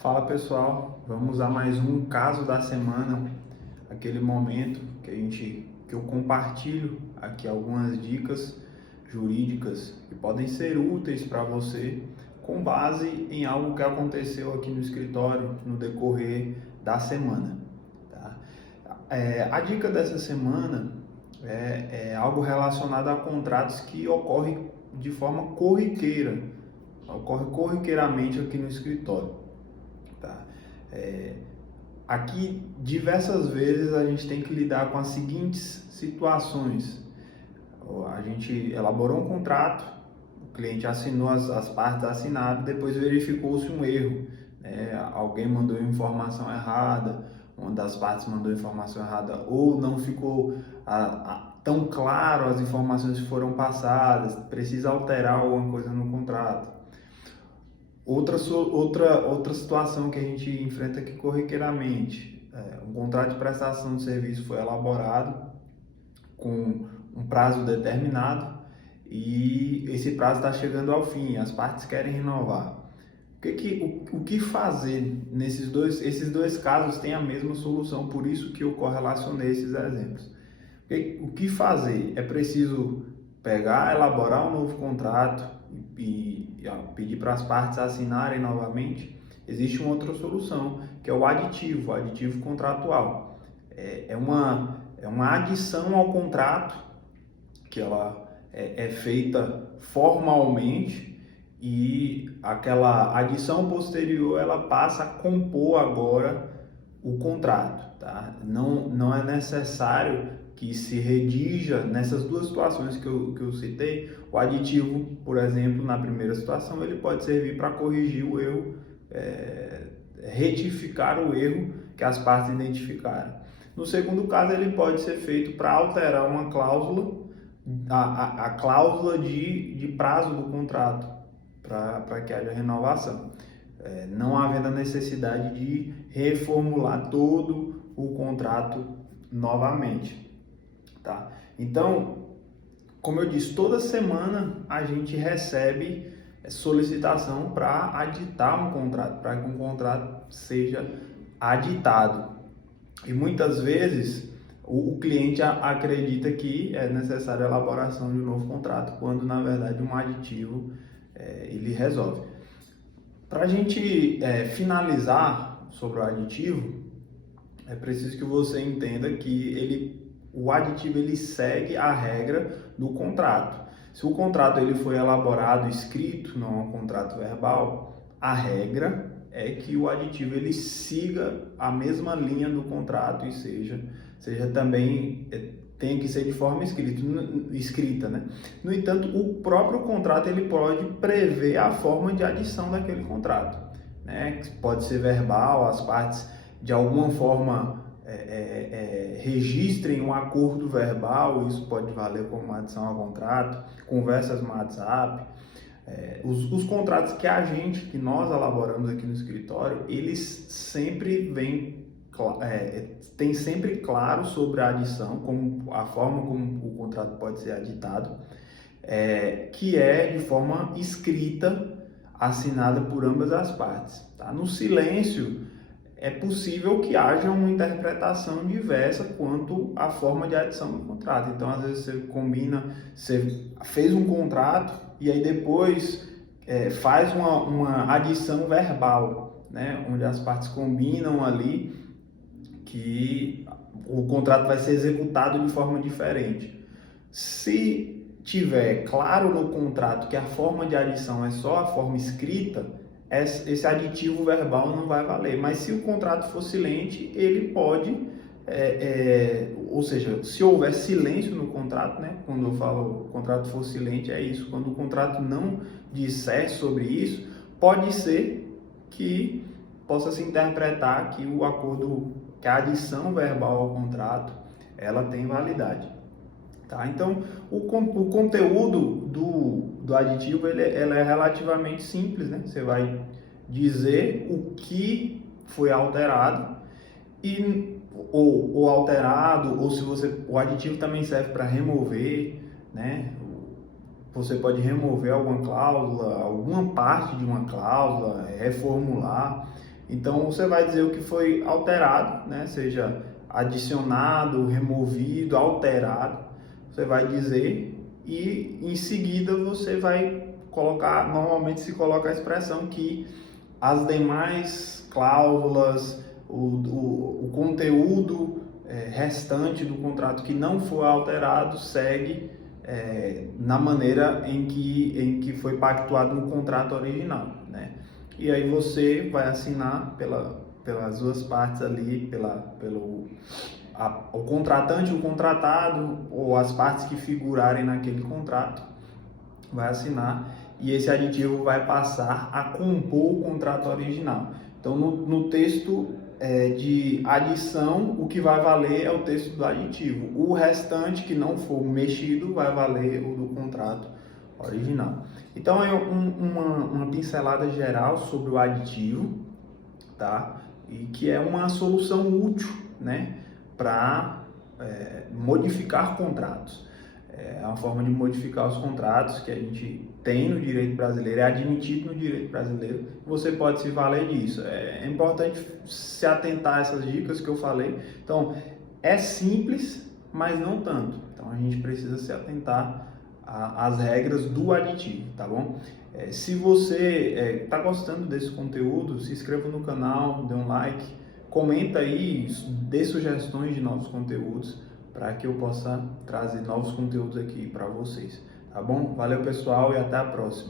Fala pessoal, vamos a mais um caso da semana, aquele momento que eu compartilho aqui algumas dicas jurídicas que podem ser úteis para você com base em algo que aconteceu aqui no escritório no decorrer da semana. Tá? A dica dessa semana é algo relacionado a contratos que ocorrem de forma corriqueira, ocorre corriqueiramente aqui no escritório. Tá? É, Aqui, diversas vezes, a gente tem que lidar com as seguintes situações. A gente elaborou um contrato, o cliente assinou, as partes assinaram, depois verificou-se um erro. Alguém mandou informação errada, uma das partes mandou informação errada, ou não ficou tão claro as informações que foram passadas, precisa alterar alguma coisa no contrato. Outra situação que a gente enfrenta aqui corriqueiramente, um contrato de prestação de serviço foi elaborado com um prazo determinado e esse prazo está chegando ao fim, as partes querem renovar. O que fazer esses dois casos têm a mesma solução, por isso que eu correlacionei esses exemplos. O que fazer? É preciso elaborar um novo contrato e pedir para as partes assinarem novamente. Existe uma outra solução, que é o aditivo contratual. É uma adição ao contrato, que ela é feita formalmente e aquela adição posterior ela passa a compor agora o contrato. Tá? Não é necessário que se redija nessas duas situações que eu citei. O aditivo, por exemplo, na primeira situação, ele pode servir para corrigir o erro, retificar o erro que as partes identificaram. No segundo caso, ele pode ser feito para alterar uma cláusula, a cláusula de prazo do contrato, para que haja renovação. Não havendo a necessidade de reformular todo o contrato novamente. Tá? Então, como eu disse, toda semana a gente recebe solicitação para aditar um contrato, para que um contrato seja aditado. E muitas vezes o cliente acredita que é necessária a elaboração de um novo contrato, quando na verdade um aditivo ele resolve. Para a gente finalizar sobre o aditivo, é preciso que você entenda que o aditivo ele segue a regra do contrato. Se o contrato ele foi elaborado escrito, não é um contrato verbal, a regra é que o aditivo ele siga a mesma linha do contrato e seja também tem que ser de forma escrita, né? No entanto, o próprio contrato ele pode prever a forma de adição daquele contrato, né? Pode ser verbal, as partes de alguma forma registrem um acordo verbal, isso pode valer como uma adição ao contrato, conversas no WhatsApp. Os contratos que nós elaboramos aqui no escritório, eles sempre tem sempre claro sobre a adição, como a forma como o contrato pode ser aditado, que é de forma escrita, assinada por ambas as partes. Tá? No silêncio, é possível que haja uma interpretação diversa quanto à forma de adição do contrato. Então, às vezes você fez um contrato e aí depois faz uma adição verbal, né? Onde as partes combinam ali que o contrato vai ser executado de forma diferente. Se tiver claro no contrato que a forma de adição é só a forma escrita, esse aditivo verbal não vai valer. Mas se o contrato for silente, ele pode, ou seja, se houver silêncio no contrato, né? Quando eu falo o contrato for silente, é isso. Quando o contrato não disser sobre isso, pode ser que possa se interpretar que o acordo, que a adição verbal ao contrato, ela tem validade. Tá? Então, o conteúdo do aditivo ele é relativamente simples, né? Você vai dizer o que foi alterado ou alterado, ou se o aditivo também serve para remover, né? Você pode remover alguma cláusula, alguma parte de uma cláusula, reformular. Então você vai dizer o que foi alterado, né? Seja adicionado, removido, alterado. Você vai dizer e em seguida você vai colocar, normalmente se coloca a expressão que as demais cláusulas, o conteúdo restante do contrato que não for alterado segue na maneira em que foi pactuado no contrato original, né? E aí você vai assinar pelas duas partes ali, o contratante, o contratado, ou as partes que figurarem naquele contrato, vai assinar e esse aditivo vai passar a compor o contrato original. Então, no texto de adição, o que vai valer é o texto do aditivo. O restante que não for mexido vai valer o do contrato original. Então, é uma pincelada geral sobre o aditivo, tá? E que é uma solução útil, né, para modificar contratos. É uma forma de modificar os contratos que a gente tem no direito brasileiro, é admitido no direito brasileiro. Você pode se valer disso. É importante se atentar a essas dicas que eu falei. Então, é simples, mas não tanto. Então, a gente precisa se atentar às regras do aditivo, tá bom? Se você está gostando desse conteúdo, se inscreva no canal, dê um like, comenta aí, dê sugestões de novos conteúdos para que eu possa trazer novos conteúdos aqui para vocês, tá bom? Valeu, pessoal, e até a próxima.